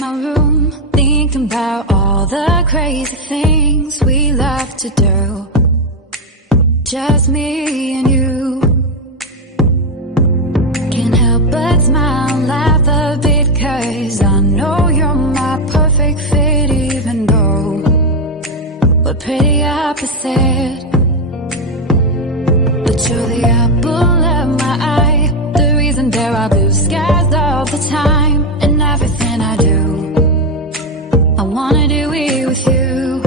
my room, thinking about all the crazy things we love to do. Just me and you. Can't help but smile, laugh a bit, 'cause I know you're my perfect fit, even though we're pretty opposite. But you're the apple of my eye, the reason there are blue skies all the time. And everything I do, I wanna do it with you.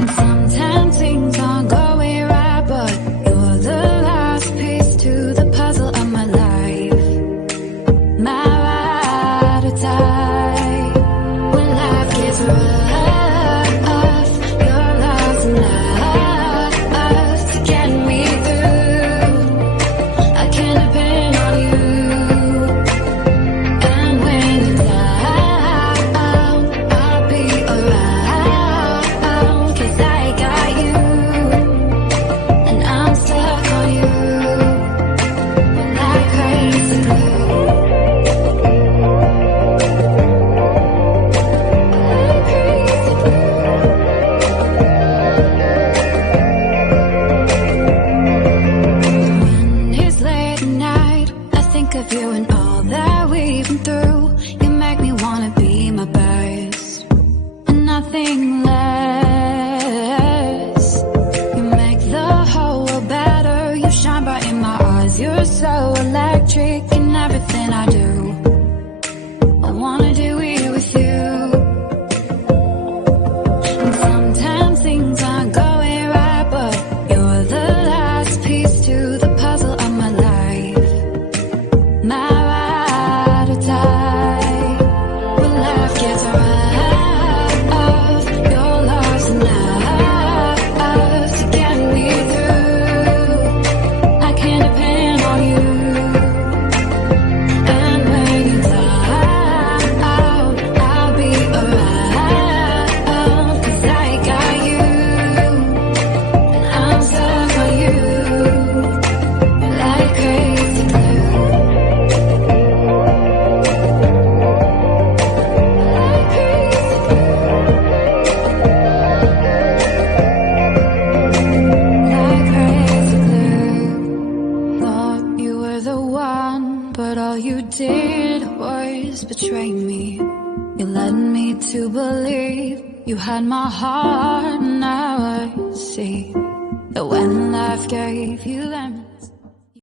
And sometimes things aren't going right, but you're the last piece to the puzzle of my life. My ride or die. When life gets rough, your love's enough to get me through. I can depend on you. And when you're down, I'll be around, 'cause I got you. And I'm stuck on you like crazy glue. Like crazy glue. When it's late at night, I think of you and all that we've been through. You make me wanna be my best and nothing less. You make the whole world better. You shine bright in my eyes. You're so electric in everything I do. I wanna do it with you. And sometimes things aren't going right, but you're the last piece to the puzzle of my life. My ride or die. When life gets rough, your love's enough to get me through. I can depend on you. And when you're down, I'll be around, 'cause I got you. And I'm stuck on you like crazy glue. Like crazy glue. Like crazy glue. Thought you were the one, but all you did was betray me. You led me to believe you had my heart. Now I see that when life gave you lemons.